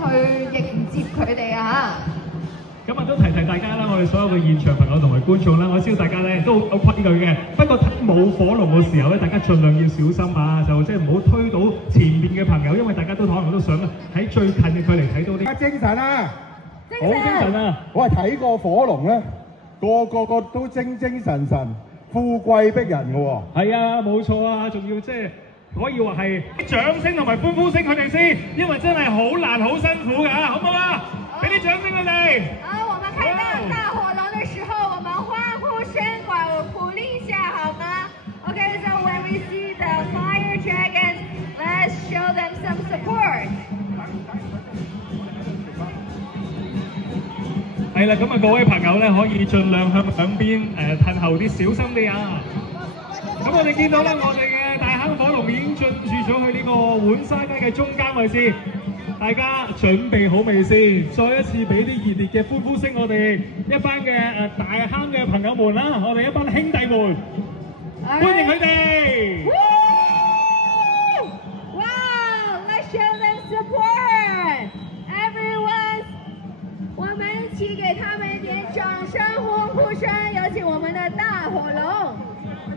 去迎接佢哋啊！咁啊都提大家啦，我哋所有嘅現場朋友同埋觀眾啦，我知道大家咧都有規矩嘅，不過冇火龍嘅時候咧，大家盡量要小心啊，就即係唔好推到前面嘅朋友，因為大家都可能都想喺最近嘅距離睇到啲。精神啊！好精神啊！我係睇過火龍咧，個都精精神神、富貴逼人嘅喎。係啊，冇錯啊，仲要即係可以話係掌聲同埋歡呼聲佢哋先，因為真係好難、好辛苦㗎，好唔好啊？俾啲掌聲佢哋。好，我們看到大火龍的時候，我們歡呼聲鼓勵一下好嗎 ？Okay, so when we see the fire dragons, let's show them some support. 係啦，咁啊各位朋友咧可以盡量向兩邊褪後啲，小心啲啊！咁我哋見到咧，我哋嘅大坑火龍已經進駐咗去呢個浣沙街嘅中間位置。大家準備好未先？再一次俾啲熱烈嘅歡呼聲，我哋一班嘅大坑嘅朋友們啦，我哋一班兄弟們，歡迎佢哋！ Wow, let's show them support, everyone！ 我們一起給他們一點掌聲、歡呼聲，有請我們的大火龍。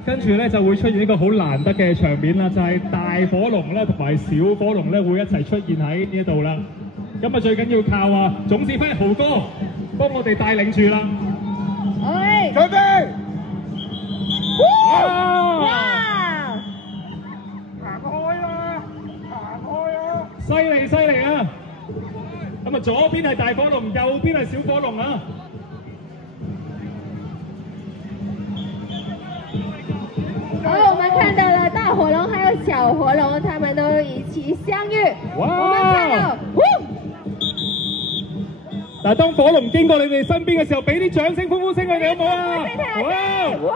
跟住咧就會出現一個好難得嘅場面啦，就係大火龍咧同埋小火龍咧會一齊出現喺呢一度啦。咁啊最緊要靠啊總指揮豪哥幫我哋帶領住啦。喂，準備！哇！行開啦！行開啊！犀利啊！咁啊左邊係大火龍，右邊係小火龍啊！好，我們看到了大火龍還有小火龍，他們都一起相遇。哇！我們看到，嗱，當火龍經過你哋身邊嘅時候，俾啲掌聲、歡呼聲佢哋好唔好啊？哇！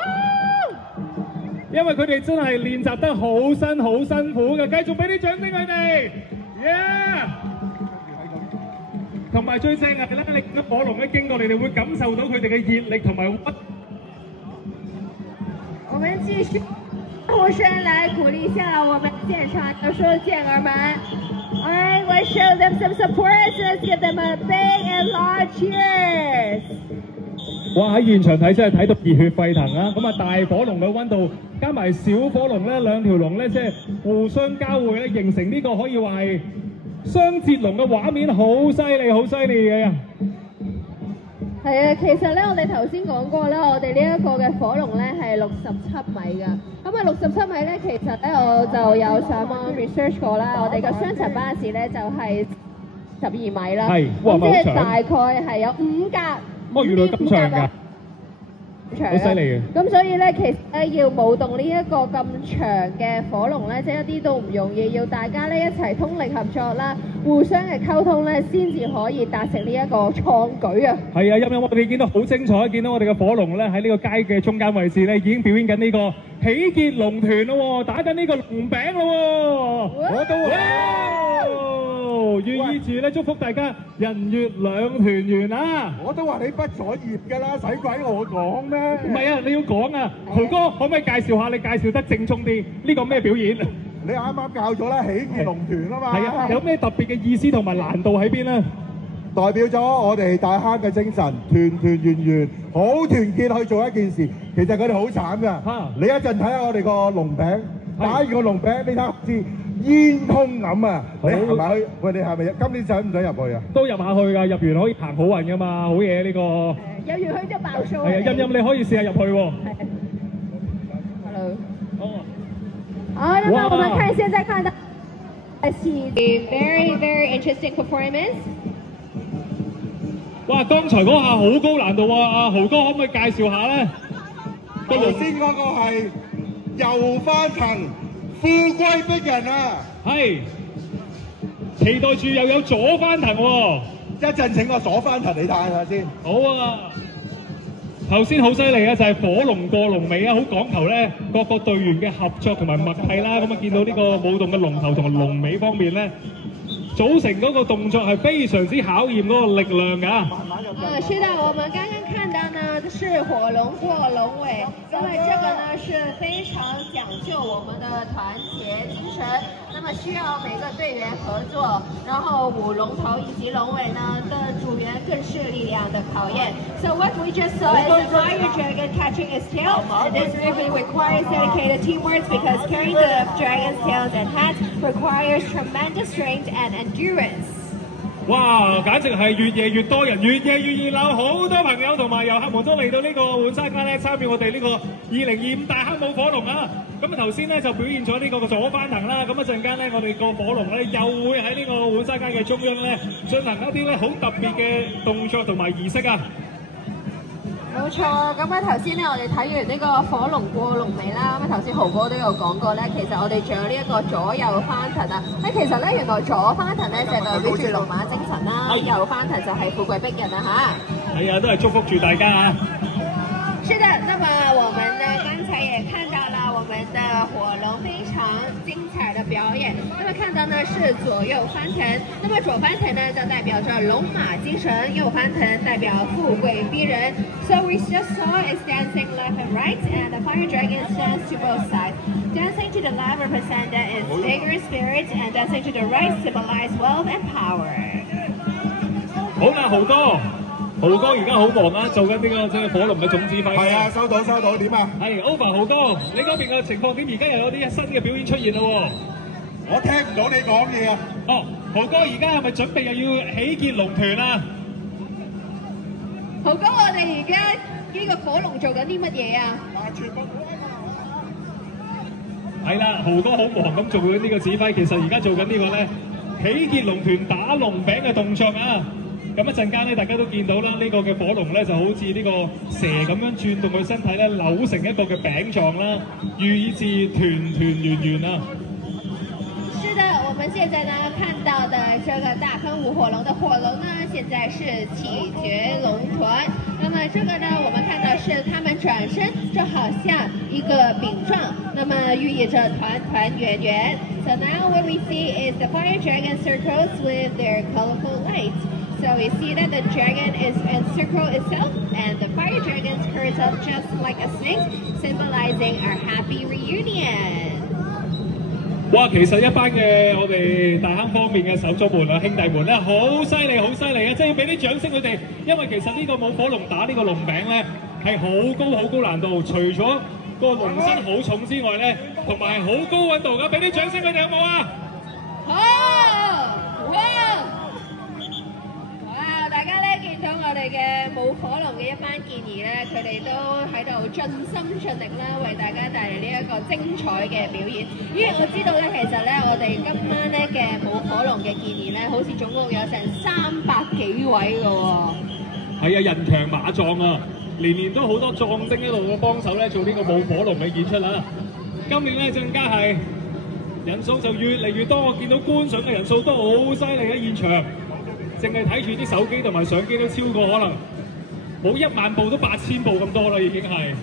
因為佢哋真係練習得好辛苦嘅，繼續俾啲掌聲佢哋。Yeah！ 同埋最正係咧，你見到火龍咧經過你哋會感受到佢哋嘅熱力同埋屈。我們繼續呼聲來鼓勵一下我們現場的所有健兒們。Alright, let's show them some support. Let's give them a big and loud cheers. 哇！喺現場睇真係睇到熱血沸騰啊！咁啊，大火龍嘅溫度加埋小火龍咧，兩條龍咧即係互相交匯咧，形成呢個可以話係雙截龍嘅畫面，好犀利嘅。係啊，其實咧，我哋頭先講過啦，我哋呢一個嘅火龍咧係67米㗎。咁啊，67米咧，其實咧我就有上網 research 過啦。我哋嘅雙層巴士咧就係12米啦。係，哇，即係大概係有5格。哦，原來咁長㗎。好犀利嘅。咁所以咧，其實咧要舞動呢一個咁長嘅火龍咧，即係一啲都唔容易，要大家咧一齊通力合作啦，互相嘅溝通咧，先至可以達成呢一個創舉啊！係啊，我哋見到好精彩，見到我哋嘅火龍咧喺呢個街嘅中間位置咧，已經表演緊呢個喜結龍團咯，打緊呢個龍餅咯，我都願意住咧祝福大家人月兩團圓啊！我都話你畢咗業㗎啦，使鬼我講咩？唔係啊，你要講啊，豪哥可唔可以介紹下？你介紹得正宗啲，呢個咩表演？你啱啱教咗啦，喜結龍團啊嘛。係啊，有咩特別嘅意思同埋難度喺邊咧？代表咗我哋大坑嘅精神，團團圓圓，好團結去做一件事。其實佢哋好慘㗎。你一陣睇下我哋個龍餅，打完個龍餅，你睇下知。煙通咁啊！你行埋去，喂，你係咪今年想唔想入去啊？都入下去㗎，入完可以行好運㗎嘛，好嘢呢個。有完去就爆數。係啊，陰你可以試下入去喎。Hello。好，那麼我們看現在看到是 very very interesting performance。哇！剛才嗰下好高難度啊！阿豪哥可唔可以介紹下咧？頭先嗰個係遊翻騰。富貴逼人啊！係，期待住又有左翻騰喎！一陣請我左翻騰你睇下先。好啊！頭先好犀利啊，就係火龍過龍尾啊，好講求咧各個隊員嘅合作同埋默契啦。咁啊見到呢個舞動嘅龍頭同埋龍尾方面咧，組成嗰個動作係非常之考驗嗰個力量㗎。是的，我們剛剛看到呢，就是是火龙过龙尾，那么这个呢是非常讲究我们的团结精神，那么需要每个队员合作，然后舞龙头以及龙尾呢的组员更是力量的考验。So what we just saw is the fire dragon catching its tail, and this movement requires dedicated teamwork because carrying the dragon's tails and hats requires tremendous strength and endurance. 哇！簡直係越夜越多人，越夜越熱鬧，好多朋友同埋遊客們都嚟到呢個浣沙街咧參與我哋呢個2025大坑舞火龍啊！咁啊頭先咧就表現咗呢個左翻騰啦，咁一陣間咧我哋個火龍咧又會喺呢個浣沙街嘅中央咧進行一啲咧好特別嘅動作同埋儀式啊！冇錯，咁啊頭先咧我哋睇完呢個火龍過龍尾啦，咁啊頭先豪哥都有講過咧，其實我哋仲有呢一個左右翻騰啊，其實咧原來左翻騰咧就係代表住龍馬精神啦，右翻騰就係富貴逼人啊嚇。係啊，都係祝福住大家啊！是的，那麼我們呢剛才也看到了我們的火龍非常精彩的表演。那麼看到呢是左右翻騰，那麼左翻騰呢就代表着龍馬精神，右翻騰代表富貴逼人。So we just saw is dancing left and right, and the fire dragon stands to both sides. Dancing to the left represents its vigorous spirit, and dancing to the right symbolize wealth and power. 好啦，豪哥。豪哥而家好忙啊，做緊呢個即係火龍嘅總指揮。係啊，收到點啊？係 Over 豪哥，你嗰邊嘅情況點？而家又有啲新嘅表演出現啦喎。我聽唔到你講嘢啊！哦，豪哥而家係咪準備又要起建龍團啊？豪哥，我哋而家呢個火龍做緊啲乜嘢啊？全部係啦，豪哥好忙咁做緊呢個指揮，其實而家做緊呢個咧起建龍團打龍餅嘅動作啊！咁一陣間咧，大家都見到啦，呢個嘅火龍咧就好似呢個蛇咁樣轉動佢身體咧，扭成一個嘅餅狀啦，寓意至團團圓圓啊！是的，我們現在呢看到的這個大坑舞火龍的火龍呢，現在是氣絕龍團。那麼這個呢，我們看到是他們轉身就好像一個餅狀，那麼寓意着團團圓圓。So now what we see is the fire dragon circles with their colorful lights. So we see that the dragon is encircled itself, and the fire dragon curls up just like a snake, symbolizing our happy reunion. 哇！其實一班嘅我哋大坑方面嘅手足們啊、兄弟們咧，好犀利，好犀利啊！即係要俾啲掌聲佢哋，因為其實呢個舞火龍打呢個龍餅咧係好高難度，除咗個龍身好重之外咧，同埋好高溫度㗎，俾啲掌聲佢哋有冇啊？好，哇！大家咧見到我哋嘅舞火龍嘅一班健兒咧，佢哋都喺度盡心盡力啦，為大家帶嚟呢一個精彩嘅表演。因為我知道咧，其實咧我哋今晚咧嘅舞火龍嘅健兒咧，好似總共有成300幾位㗎喎。係啊，人強馬壯啊，年年都好多壯丁一路嘅幫手咧做呢個舞火龍嘅演出啦。今年咧更加係人數就越嚟越多，我見到觀賞嘅人數都好犀利喺現場。淨係睇住啲手機同埋相機都超過可能冇1萬部都8000部咁多啦，已經係。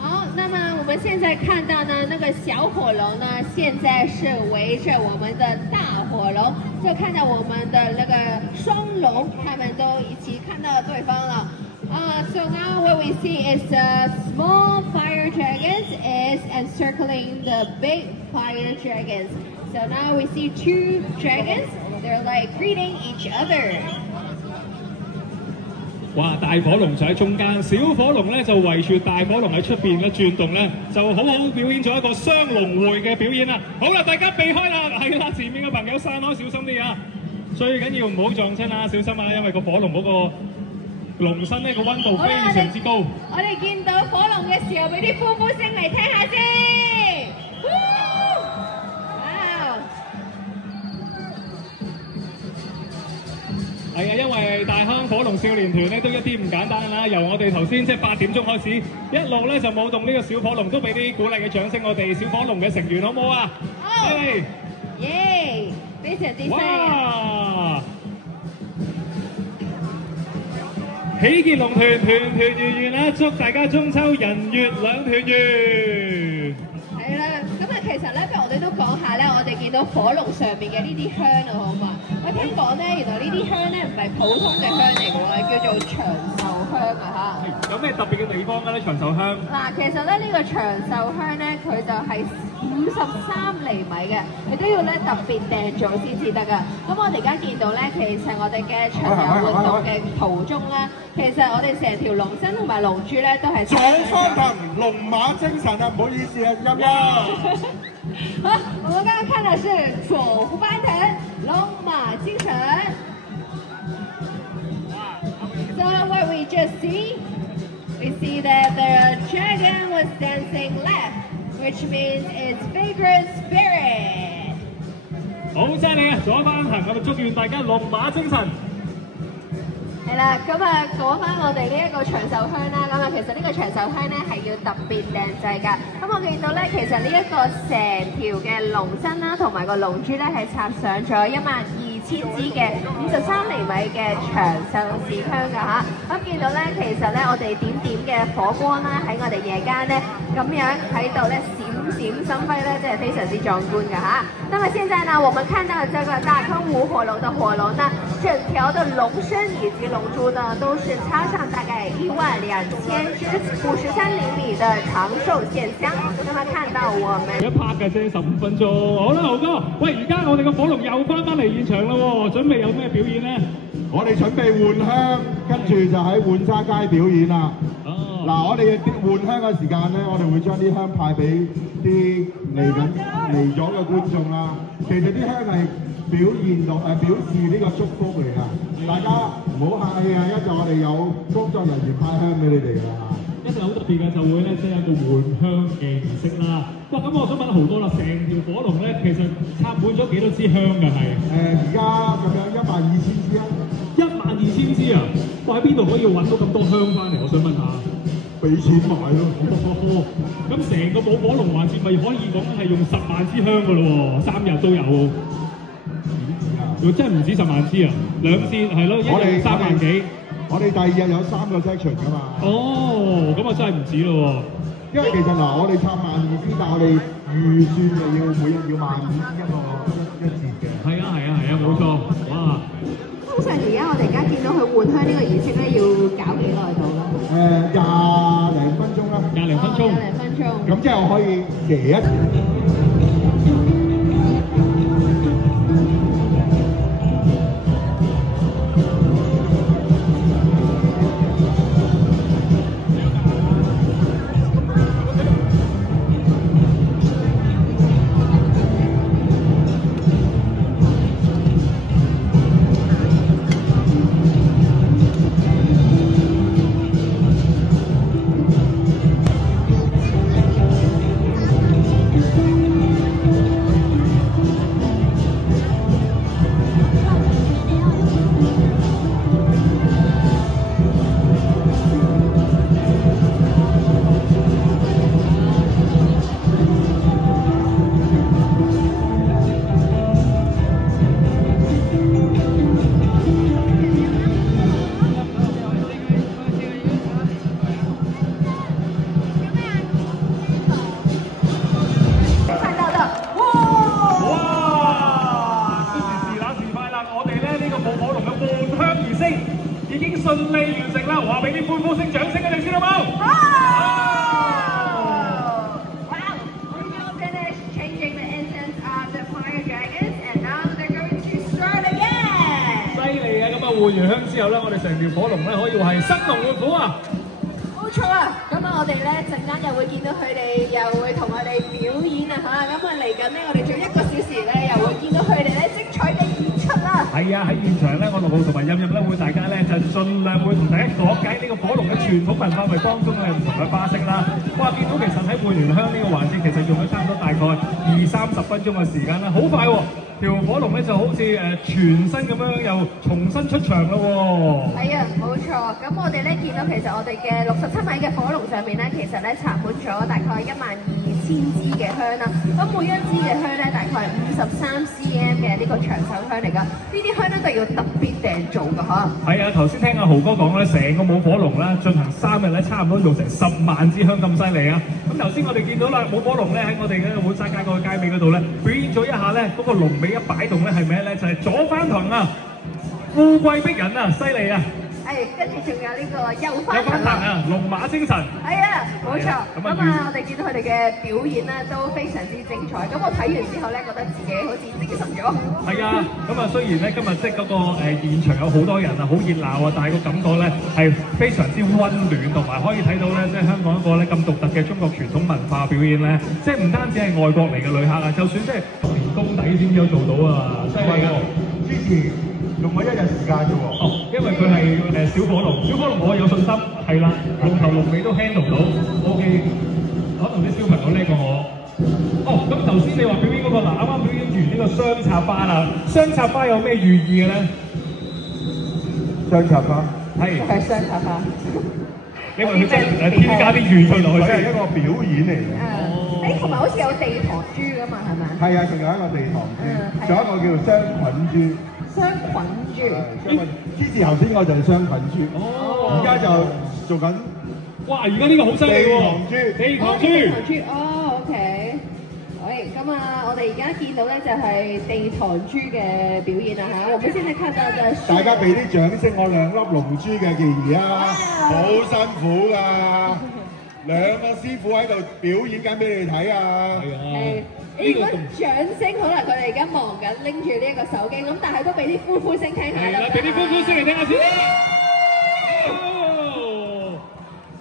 好，那麼我們現在看到呢，那個小火龍呢，現在是圍着我們的大火龍，就看到我們的那個雙龍，他們都一起看到對方了。So now what we see is the small fire dragons is encircling the big fire dragons. So now we see 2 dragons. They're like greeting each other. 哇！大火龍就喺中間，小火龍咧就圍住大火龍喺出邊咧轉動咧，就好好表演咗一個雙龍會嘅表演啦。好啦，大家避開啦，係啦，前面嘅朋友散開，小心啲啊！最緊要唔好撞親啊，小心啊，因為個火龍嗰個龍身咧個溫度非常之高。我哋見到火龍嘅時候，俾啲呼呼聲嚟聽下先。係啊，因為大坑火龍少年團咧都一啲唔簡單啦。由我哋頭先即係8點鐘開始，一路咧就舞動呢個小火龍，都俾啲鼓勵嘅掌聲我哋小火龍嘅成員，好唔好啊？好，耶！非常之犀利。哇！喜結龍團團團圓圓啦，祝大家中秋人月兩團圓。係啦，咁啊其實咧，不如我哋都講下咧，我哋見到火龍上面嘅呢啲香啊，好嘛？我聽講咧，原來呢啲香咧唔係普通嘅香嚟嘅喎，叫做長壽香啊嚇。咁咩特別嘅地方嘅咧？長壽香嗱，其實咧呢個長壽香咧，佢就係53厘米嘅，你都要咧特別訂做先至得㗎。咁我哋而家見到咧，其實我哋嘅長遊活動嘅途中咧，其實我哋成條龍身同埋龍珠咧都係左翻騰龍馬精神啊！唔好意思啊，音好，我們剛剛看的是左翻騰龍馬精神。So what we just we see that the dragon was dancing left, which means its favorite spirit. 好犀利啊！左翻騰，咁祝願大家龍馬精神。係啦，咁啊講翻我哋呢一個長壽香啦，咁啊其實呢個長壽香咧係要特別訂製㗎。咁我見到咧，其實呢一個成條嘅龍身啦，同埋個龍珠咧係插上咗12000支嘅53厘米嘅長壽士香㗎嚇。咁見到咧，其實咧我哋點嘅火光啦，喺我哋夜間咧咁樣喺度咧閃生輝咧，真係非常之壯觀㗎嚇。那麼現在呢，我們看到這個大坑舞火龍的火龍呢，整條的龍身以及龍珠呢，都是插上大概12000支53厘米的長壽線香。那麼看到我們一拍嘅啫，15分鐘。好啦，豪哥，喂，而家我哋個火龍又翻嚟現場啦喎，準備有咩表演咧？我哋準備換香，跟住就喺浣紗街表演啦。嗱，我哋嘅換香嘅時間咧，我哋會將啲香派俾啲嚟咗嘅觀眾啦。其實啲香係表示呢個祝福嚟㗎，大家唔好客氣啊！一陣我哋有工作人員派香俾你哋㗎啦。一陣好特別嘅就會咧，即係一個換香嘅儀式啦。哇！咁我想問豪哥啦，成條火龍咧，其實插滿咗幾多支香㗎？係而家咁樣12000支啊！12000支啊！哇！喺邊度可以揾到咁多香翻嚟？我想問下。俾錢買咯。咁成個舞火龍環節咪可以講係用10萬支香㗎咯喎，3日都有。真係唔止10萬支啊！2線係咯，一日3萬幾。我哋第2日有3個 section 㗎嘛。哦，咁啊真係唔止咯喎。因為其實嗱，我哋插12000支，但係我哋預算就要每日要12000支一節嘅。係啊，冇錯。哇！通常而家我哋而家見到佢換香呢個儀式咧，要搞幾耐到㗎？20零分鐘啦。20零分鐘。20零分鐘。咁之後可以射一。已經順利完成啦！話俾啲歡呼聲、掌聲佢哋先好冇？好！ Wow! We just finished changing the incense of the fire dragons, and now they're going to start again. 犀利啊！咁啊換完香之後咧，我哋成條火龍咧可以話係生龍活虎啊！冇錯啊！咁啊，我哋咧陣間又會見到佢哋，又會同我哋表演啊嚇！咁啊嚟緊咧，我哋仲1個小時咧，又會見到佢哋咧精彩嘅演出啦！係啊，喺現場咧，我陸浩同埋任任咧會大家咧就盡量會同大家講解呢個火龍嘅傳統文化，為當中嘅唔同嘅花式啦。哇！見到其實喺換完香呢個環節，其實用咗差唔多大概20-30分鐘嘅時間啦，好快喎！條火龍咧就好似全新咁樣又重新出場咯喎！係啊，冇錯。咁我哋咧見到其實我哋嘅67米嘅火龍上面咧，其實咧插滿咗大概12000支嘅香啦。咁每一支嘅香咧，大概係53 cm 嘅呢個長壽香嚟㗎。呢啲香咧就要特別訂做㗎嚇。係啊，頭先聽阿豪哥講咧，成個舞火龍咧進行3日咧，差唔多用成10萬支香咁犀利啊！咁頭先我哋見到啦，舞火龍咧喺我哋嘅浣紗街嗰個街尾嗰度咧，表演咗一下咧，嗰個龍尾一擺動咧係咩咧？就係左翻騰啊，富貴逼人啊，犀利啊！跟住仲有呢個又有翻騰翻騰啊，龍馬精神。係啊，冇錯。咁啊咁啊，我哋見到佢哋嘅表演咧都非常之精彩。咁我睇完之後咧，覺得自己好似精神咗。係啊，咁啊雖然咧今日即係嗰個現場有好多人啊，好熱鬧啊，但係個感覺咧係非常之溫暖，同埋可以睇到咧即係香港一個咧咁獨特嘅中國傳統文化表演咧，即係唔單止係外國嚟嘅旅客啊，就算即係連功底先至有做到啊，犀利㗎！之前用咗1日時間啫喎。哦，因為佢係小火龍，小火龍我有信心係啦，龍頭龍尾都 handle 到 ，OK， 可能啲小朋友叻過我。哦，咁頭先你話表演嗰個嗱，啱啱表演完呢個雙插花啦，雙插花有咩寓意嘅咧？雙插花係雙插花。你話佢即係添加啲寓意落去佢係先。一個表演嚟嘅。同埋好似有地堂珠㗎嘛，係咪？係啊，仲有一個地堂珠，仲有一個叫雙菌珠。雙菌珠。之前頭先我就係雙菌珠，哦，而家就做緊哇！而家呢個好犀利喎，地堂珠。地堂珠，哦，OK。喂，咁啊，我哋而家見到咧就係地堂珠嘅表演啦嚇，我們現在看到嘅是大家俾啲掌聲我2粒龍珠嘅健兒啊，好辛苦㗎，2個師傅喺度表演緊俾你睇啊！係啊。如果掌聲，可能佢哋而家忙緊拎住呢一個手機，咁但係都俾啲歡呼聲聽下啦。俾啲歡呼聲嚟聽下先。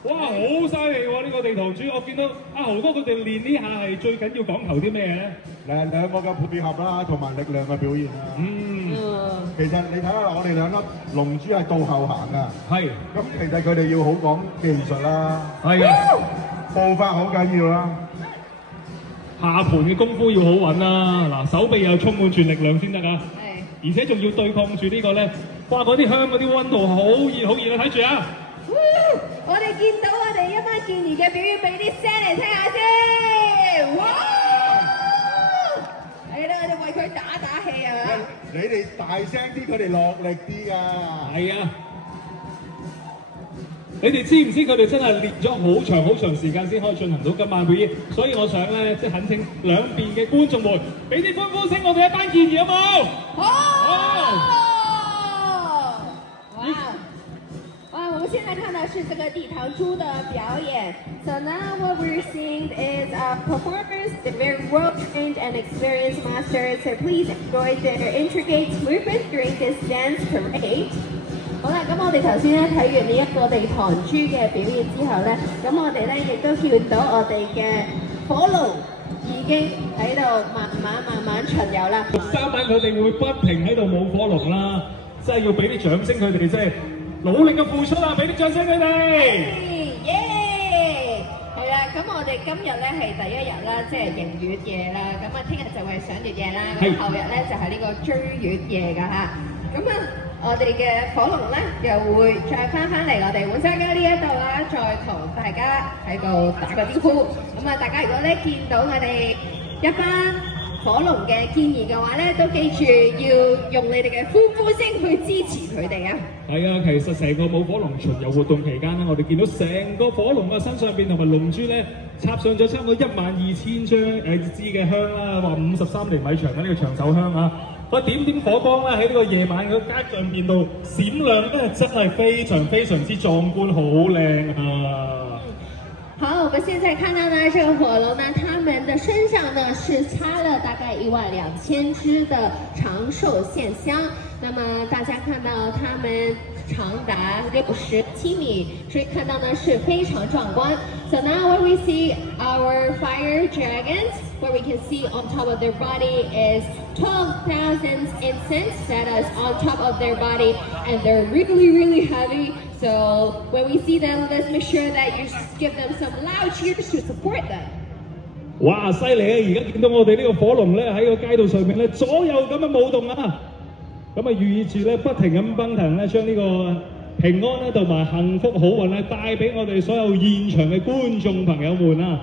哇，好犀利喎！呢個地堂珠，我見到阿豪哥佢哋練呢下係最緊要講求啲咩咧？兩個嘅配合啦，同埋力量嘅表現啦。其實你睇下我哋2粒龍珠係倒後行㗎。係。咁其實佢哋要好講技術啦。係啊。步伐好緊要啦。下盤嘅功夫要好穩啦，嗱手臂又充滿住力量先得啊！而且仲要對抗住呢個咧，哇！嗰啲香嗰啲溫度好熱好熱啊！睇住啊！我哋見到我哋一班健兒嘅表演，俾啲聲嚟聽下先。哇！係啦，我哋為佢打氣啊！你哋大聲啲，佢哋落力啲啊！係啊！你哋知唔知佢哋真係練咗好長時間先可以進行到今晚表演？所以我想咧，即係懇請兩邊嘅觀眾們俾啲歡呼聲，我哋一班健兒好冇？好！哇！我們現在看到是這個地堂珠的表演。So now what we're seeing is performers, the very well-trained and experienced masters. So please enjoy their intricate movement during this dance parade. 好啦，咁我哋頭先咧睇完呢一個地堂珠嘅表演之後咧，咁我哋咧亦都見到我哋嘅火爐已經喺度慢慢巡遊啦。3晚佢哋會不停喺度舞火龍啦，真係要俾啲掌聲佢哋，即係努力嘅付出啊！俾啲掌聲佢哋。耶！係啦，咁我哋今日咧係第一日啦，即係迎月夜啦。咁啊，聽日就係賞月夜啦。咁後日咧就係呢個追月夜㗎嚇。咁啊，我哋嘅火龍咧又會再翻嚟我哋碗山街呢一度啦，再同大家喺度打個招呼。咁啊，大家如果咧見到我哋一班火龍嘅健兒嘅話咧，都記住要用你哋嘅歡呼聲去支持佢哋啊！係啊，其實成個舞火龍巡遊活動期間咧，我哋見到成個火龍嘅身上邊同埋龍珠咧插上咗差唔多12000支嘅香啦，話53厘米長嘅呢個長手香啊！個點點火光咧喺呢個夜晚嘅街上邊度閃亮咧，真係非常之壯觀，好靚啊！好，我們現在看到呢，這個火龍呢，它們的身上呢是插了大概12000支的長壽線香。那麼大家看到它們長達67米，所以看到呢是非常壯觀。So now when we see our fire dragons, what we can see on top of their body is 12,000 incense that is on top of their body, and they're really heavy. So when we see them, let's make sure that you give them some loud cheers to support them. 哇，犀利啊！而家見到我哋呢個火龍咧喺個街道上面咧左右咁嘅舞動啊！咁啊寓意住咧不停咁奔騰咧，將呢個平安咧同埋幸福好運咧帶俾我哋所有現場嘅觀眾朋友們啊！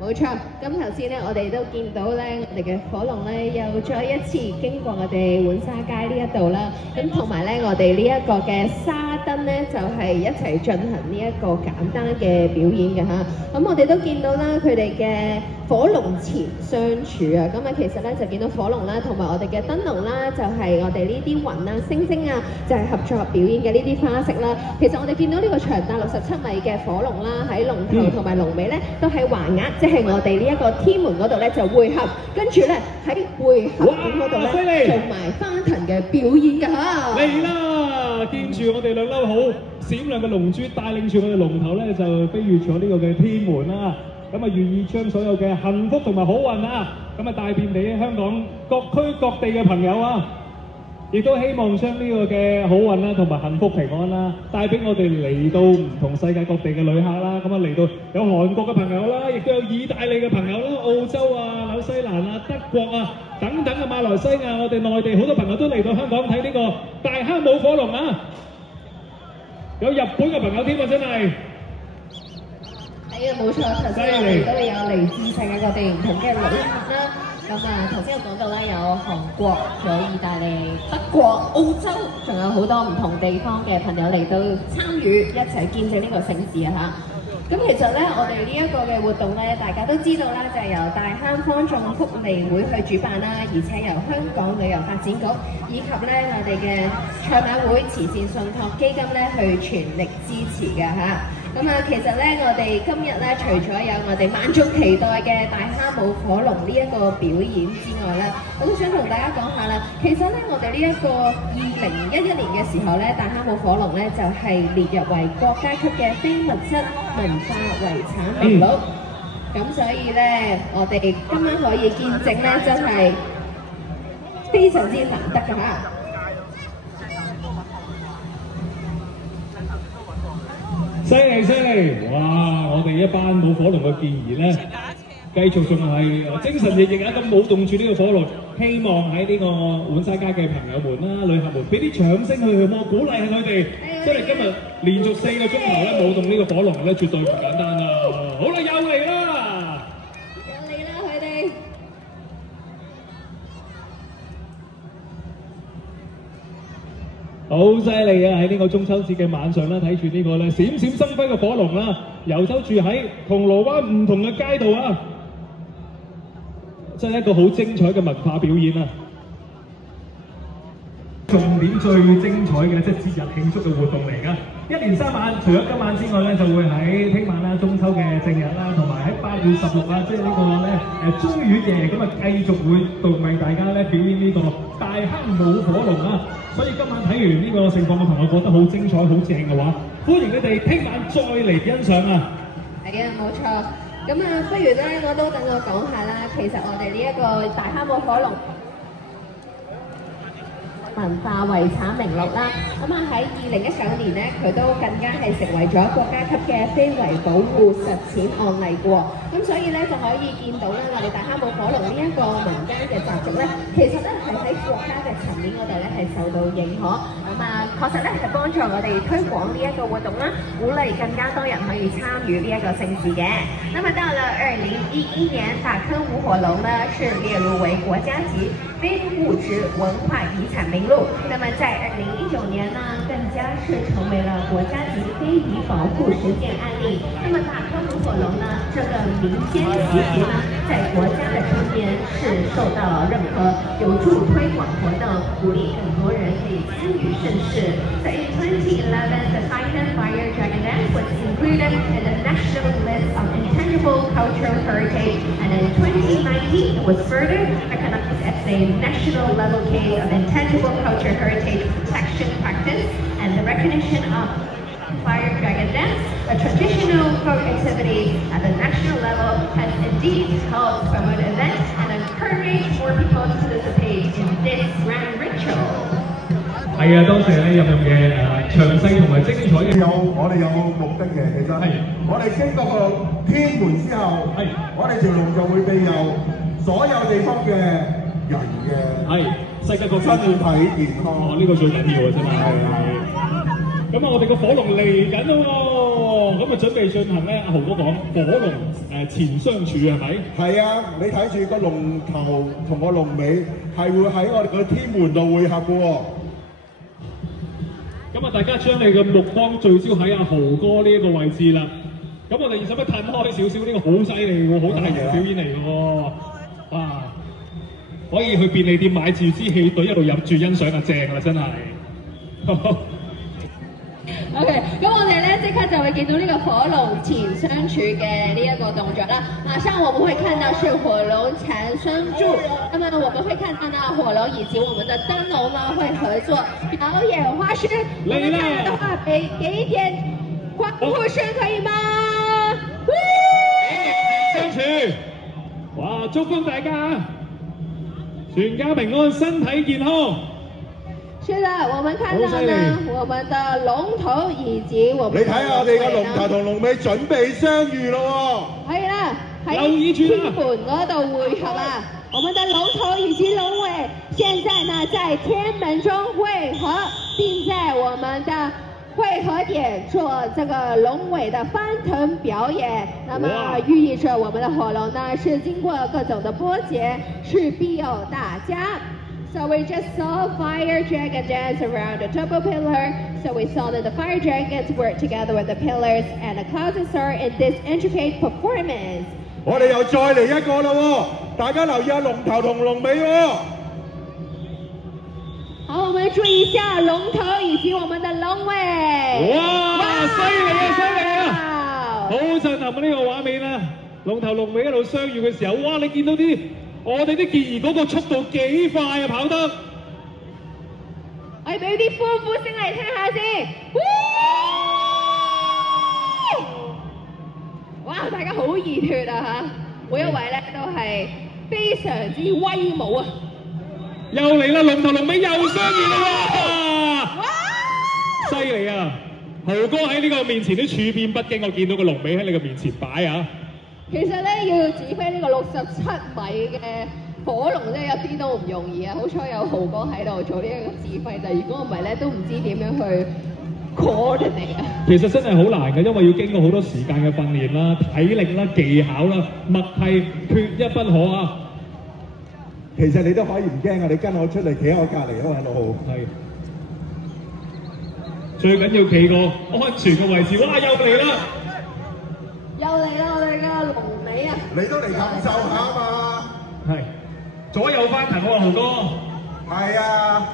冇錯，咁頭先咧，我哋都見到咧，我哋嘅火龍咧又再一次經過我哋浣沙街呢一度啦，咁同埋咧，我哋呢一個嘅沙燈咧，就係一齊進行呢一個簡單嘅表演嘅嚇。咁我哋都見到啦，佢哋嘅火龍前相處啊，咁啊其實咧就見到火龍啦，同埋我哋嘅燈籠啦，就係我哋呢啲雲啊、星星啊，就係合作表演嘅呢啲花式啦。其實我哋見到呢個長達67米嘅火龍啦，喺龍頭同埋龍尾咧都係橫額，即係我哋呢一個天門嗰度咧就匯合，跟住咧喺匯合點嗰度咧做埋花藤嘅表演㗎嚇。嚟啦！見住我哋兩粒好閃亮嘅龍珠，帶領住我哋龍頭咧就飛越咗呢個嘅天門啦。咁啊，願意將所有嘅幸福同埋好運啊，咁啊帶遍俾香港各區各地嘅朋友啊！亦都希望將呢個嘅好運啦，同埋幸福平安啦，帶俾我哋嚟到唔同世界各地嘅旅客啦。咁啊嚟到有韓國嘅朋友啦，亦都有意大利嘅朋友啦、澳洲啊、紐西蘭啊、德國啊等等嘅馬來西亞，我哋內地好多朋友都嚟到香港睇呢個大坑舞火龍啊！有日本嘅朋友添啊，真係。係啊，冇錯，頭先我哋都會有嚟自世界各地唔同嘅旅客啦。咁啊，頭先有講到咧，有韓國，仲有意大利、德國、澳洲，仲有好多唔同地方嘅朋友嚟到參與，一齊見證呢個盛事啊嚇！咁其實咧，我哋呢一個嘅活動咧，大家都知道啦，就係由大坑方眾福利會去主辦啦，而且由香港旅遊發展局以及咧我哋嘅賽馬會慈善信託基金咧去全力支持嘅嚇。咁啊，其實咧，我哋今日咧，除咗有我哋萬眾期待嘅大坑舞火龍呢一個表演之外咧，我都想同大家講下啦。其實咧，我哋呢一個2011年嘅時候咧，大坑舞火龍咧就係列入為國家級嘅非物質文化遺產名錄。咁所以咧，我哋今晚可以見證咧，真係非常之難得㗎嚇。犀利犀利！哇！我哋一班舞火龍嘅健兒咧，繼續仲係精神奕奕啊咁舞動住呢個火龍，希望喺呢個浣沙街嘅朋友們啦、旅客們，俾啲掌聲佢哋，鼓勵下佢哋。即係今日連續4個鐘頭咧舞動呢個火龍咧，絕對唔簡單啊！好啦，又嚟啦！有嚟啦，佢哋。好犀利啊！喺呢個中秋節嘅晚上啦，睇住呢個咧閃閃生輝嘅火龍啦，遊走住喺銅鑼灣唔同嘅街道啊，真係一個好精彩嘅文化表演啊！重點最精彩嘅即係節日慶祝嘅活動嚟㗎。一連3晚，除咗今晚之外咧，就會喺聽晚啦、中秋嘅正日啦，同埋喺8月16啊，即係呢個咧中元夜咁啊，繼續會為大家咧表演呢個大坑舞火龍啊！所以今晚睇完呢個盛況嘅朋友覺得好精彩、好正嘅話，歡迎你哋聽晚再嚟欣賞啊！係啊，冇錯。咁啊，不如咧，我都等我講下啦。其實我哋呢一個大坑舞火龍文化遺產名錄啦，咁啊喺2019年咧，佢都更加係成為咗國家級嘅非遺保護實踐案例喎。咁所以咧就可以見到咧，我哋大坑舞火龍呢一個民間嘅習俗咧，其實咧係喺國家嘅層面嗰度咧係受到認可。咁啊，確實咧係幫助我哋推廣呢一個活動啦，鼓勵更加多人可以參與呢一個盛事嘅。那麼到了2011年，大坑舞火龍呢是列入為國家級非物質文化遺產名錄。那麼在2019年呢，更加是成為了國家級非遺保護實踐案例。那麼大坑舞火龍呢，這個民間習俗呢，在國家的身邊是受到認可，有助推廣活動，鼓勵更多人可以參與盛事。So in 2011, the Titan Fire Dragon Dance was included in the national list of intangible cultural heritage, and in 2019 it was further recognized as a national level case of intangible cultural heritage protection practice, and the recognition of Fire Dragon Dance, a traditional folk activity at the national level, has indeed helped promote events and encourage more people to participate in this grand ritual. 係啊，多謝咧任嘅詳細同埋精彩嘅。我哋有目的嘅，其實係我哋經過個天門之後，係我哋條龍就會庇佑所有地方嘅人嘅世界各地身體健康。哦，呢個最緊要啊，真係。咁啊，我哋個火龍嚟緊咯喎，咁啊準備進行咧，阿豪哥講火龍前相處係咪？係啊，你睇住個龍頭同個龍尾係會喺我哋個天門度會合嘅喎。咁啊，大家將你嘅目光聚焦喺阿豪哥呢一個位置啦。咁我哋使唔使褪開少少？呢個好犀利喎，好大型表演嚟嘅喎。哇！可以去便利店買住支汽水一路飲住欣賞啊，正啊，真係。OK， 咁我哋咧即刻就會見到呢個火龍前相處嘅呢一個動作啦。馬上我們會看到是火龍前相助，那麼我們會看到呢火龍以及我們的燈籠呢會合作表演花式。我們看的話給一點歡呼聲可以嗎？相處，哇！祝福大家，全家平安，身體健康。是的，我們看到呢，我們的龍頭以及我們你睇下我哋個龍頭同龍尾準備相遇咯喎。係啦，喺天門嗰度會合啊！我們的龍頭以及龍尾，現在呢在天門中會合，並在我們的匯合點做這個龍尾的翻騰表演。那麼寓意着我們的火龍呢是經過各種的波折，是庇佑大家。So we just saw fire dragon dance around the double pillar. So we saw that the fire dragons work together with the pillars and the clouds and stars in this intricate performance. 我哋又再嚟一個啦喎，大家留意下龍頭同龍尾喎。好，我們注意一下龍頭以及我們的龍尾。哇！犀利啊，犀利啊！好震撼啊！呢個畫面啊，龍頭龍尾一路相遇嘅時候，哇！你見到啲〜我哋啲健兒嗰個速度幾快啊，跑得！我哋俾啲歡呼聲嚟聽下先。哇！大家好熱血啊嚇，每一位咧都係非常之威武啊！又嚟啦，龍頭龍尾又相遇啦！哇！犀利啊！豪哥喺呢個面前都處變不驚，我見到個龍尾喺你個面前擺啊！其實咧要指揮呢個67米嘅火龍咧，一啲都唔容易啊！好彩有豪哥喺度做呢一個指揮，就如果唔係咧，都唔知點樣去 coordinate 啊！其實真係好難嘅，因為要經過好多時間嘅訓練啦、體力啦、技巧啦、默契，缺一不可啊！其實你都可以唔驚啊！你跟我出嚟企喺我隔離啊嘛，6號。係。最緊要企個安全嘅位置，哇！又嚟啦！又嚟啦！我哋嘅龍尾啊！你都嚟感受下啊嘛！係左右翻騰喎，豪哥。係啊，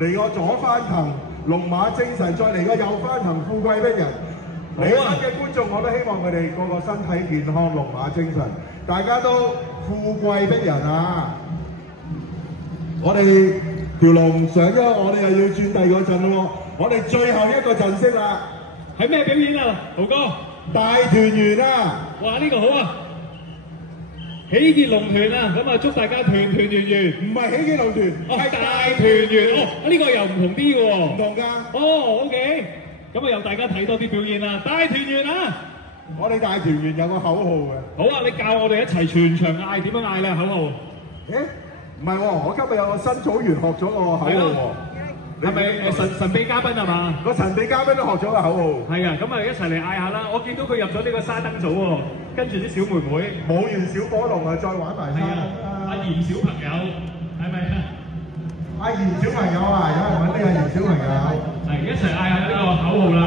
嚟個左翻騰，龍馬精神，再嚟個右翻騰，富貴逼人。嚟緊嘅觀眾，我都希望佢哋個個身體健康，龍馬精神，大家都富貴逼人啊！我哋條龍上咗，我哋又要轉第二個陣咯喎！我哋最後一個陣式啦，係咩表演啊，豪哥？大團圓啊！哇！呢個好啊，喜結龍團啊，咁啊祝大家團團圓圓。唔係喜結龍團，係大團圓。哦，呢個又唔同啲嘅喎。唔同㗎。哦 ，OK。咁啊，由大家睇多啲表演啦，大團圓啊！我哋大團圓有個口號嘅。好啊，你教我哋一齊全場嗌點樣嗌咧口號？誒，唔係喎，我今日有個新組員學咗個口號喎。係咪神秘嘉賓係嘛？個神秘嘉賓都學咗個口號。係啊，咁啊一齊嚟嗌下啦！我見到佢入咗呢個沙燈組喎，跟住啲小妹妹舞完小火龍啊，再玩埋沙燈。阿嚴小朋友係咪啊？阿嚴小朋友啊，有人揾呢個嚴小朋友。係一齊嗌下呢個口號啦！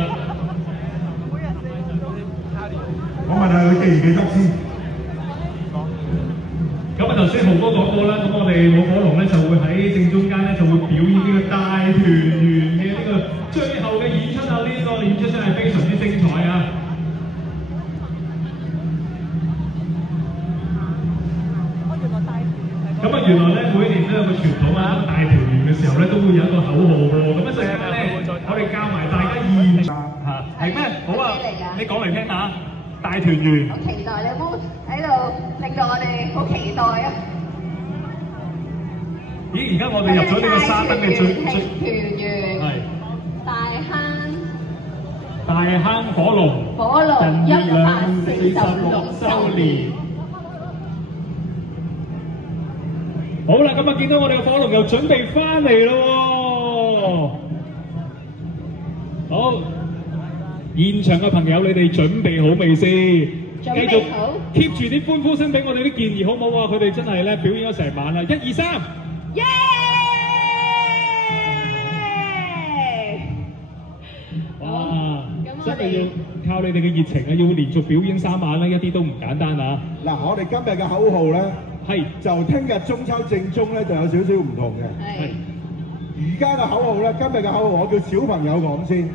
我問下佢記唔記得先。咁啊頭先豪哥講過啦，咁我哋舞火龍咧就會喺正中間咧就會表演呢個大團圓嘅呢個最後嘅演出啊！呢個演出真係非常之精彩啊！咁啊原來咧每年都有個傳統啊，大團圓嘅時候咧都會有一個口號喎。咁一陣間咧我哋教埋大家現嚇係咩？好啊，你講嚟聽下。大團圓，好期待，你有冇喺度令到我哋好期待啊！咦，而家我哋入咗呢個沙燈嘅最團圓，係大坑火龍146週年。好啦，咁啊見到我哋嘅火龍又準備翻嚟咯喎，好。現場嘅朋友，你哋準備好未先？準繼續備好。 keep 住啲歡呼聲俾我哋啲建議好唔好啊？佢哋真係咧表演咗成晚啦！1、2、3，耶！哇！咁我哋真係要靠你哋嘅熱情啊！要連續表演3晚咧，一啲都唔簡單啊！嗱，我哋今日嘅口號咧，係就聽日中秋正宗咧就有少少唔同嘅。係。而家嘅口號咧，今日嘅口號我叫小朋友講先，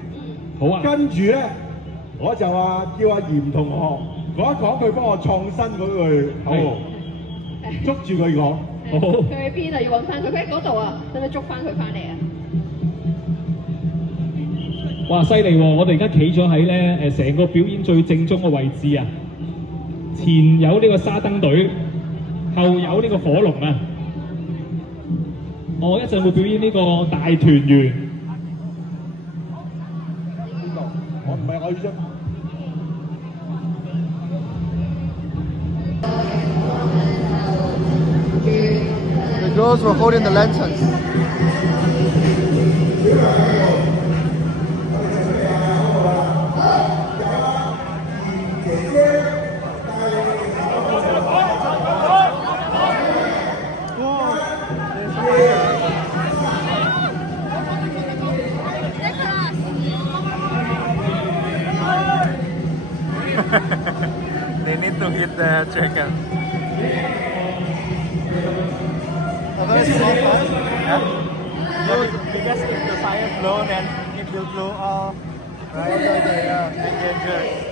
好啊！跟住咧我就話叫阿嚴同學講一講佢幫我創新嗰句口號，捉住佢講。好。佢喺邊啊？要揾翻佢，佢喺嗰度啊！使唔使捉翻佢翻嚟啊？哇！犀利喎！我哋而家企咗喺咧成個表演最正宗嘅位置啊！前有呢個沙燈隊，後有呢個火龍啊！我一陣會表演呢個大團圓。邊度？我唔係我要出。The girls were holding the lanterns. They need to hit the chicken. A very small fire? Yeah. Because if the fire blow, then it will blow off. Right? Okay, yeah. Dangerous.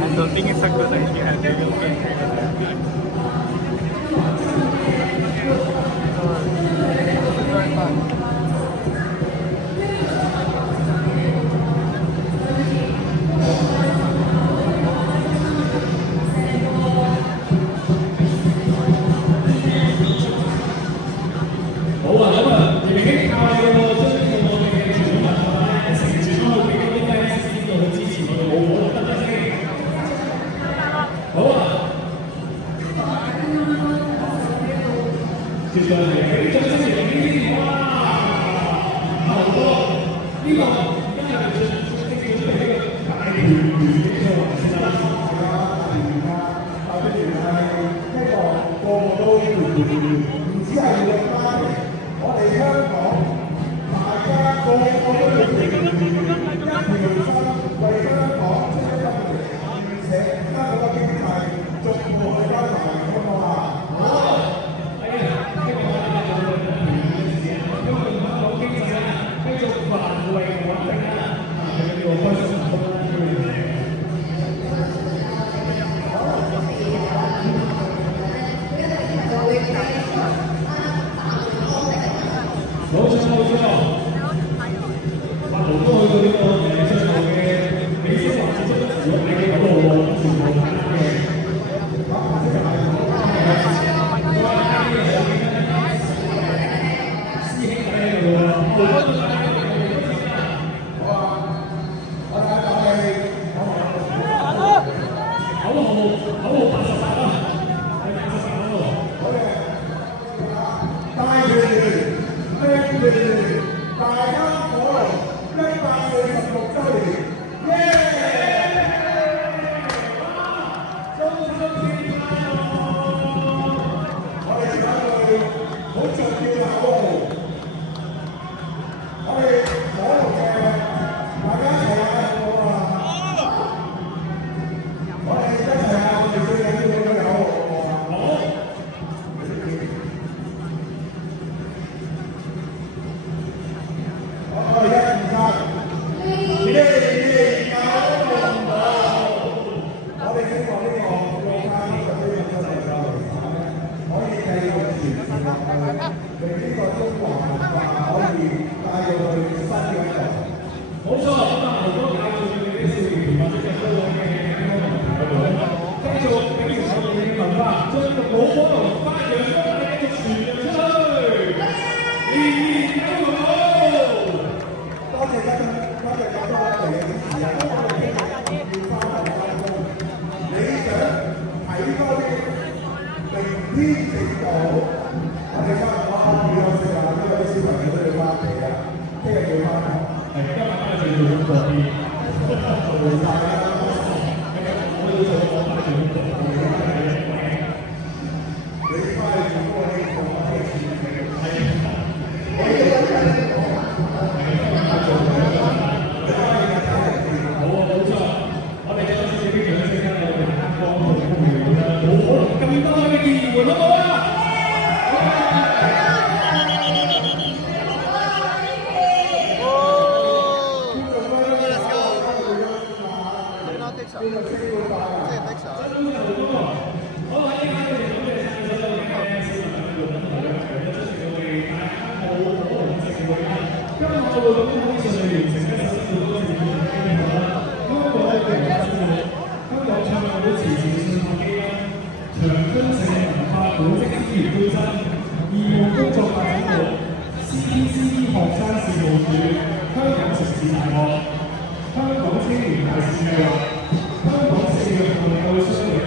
I don't think it's a good idea. Very fun. 令呢個中華文化可以帶到去新嘅一代。冇錯，咁啊好多教育佢哋啲少年團或者係高嘅繼續秉承我哋嘅文化，將舞火龍發揚光大嘅傳揚出去，年年有好。多謝咁多我哋嘅支持啊！我哋聽日要翻嚟翻工，你想睇多啲明天正道，我哋今日我開始休息啦，因為啲小朋友都要翻嚟啊，聽日要翻學。今日咧就要做多啲，做晒啦，我要做我快做多啲。你翻去做多啲，做多啲事情。好啊，冇錯，我哋有少少啲掌聲啦，我哋黑幫同公園啦，冇可能咁多嘅建議會好唔好啊？香港青年大使嘅，香港聖約翰教會商會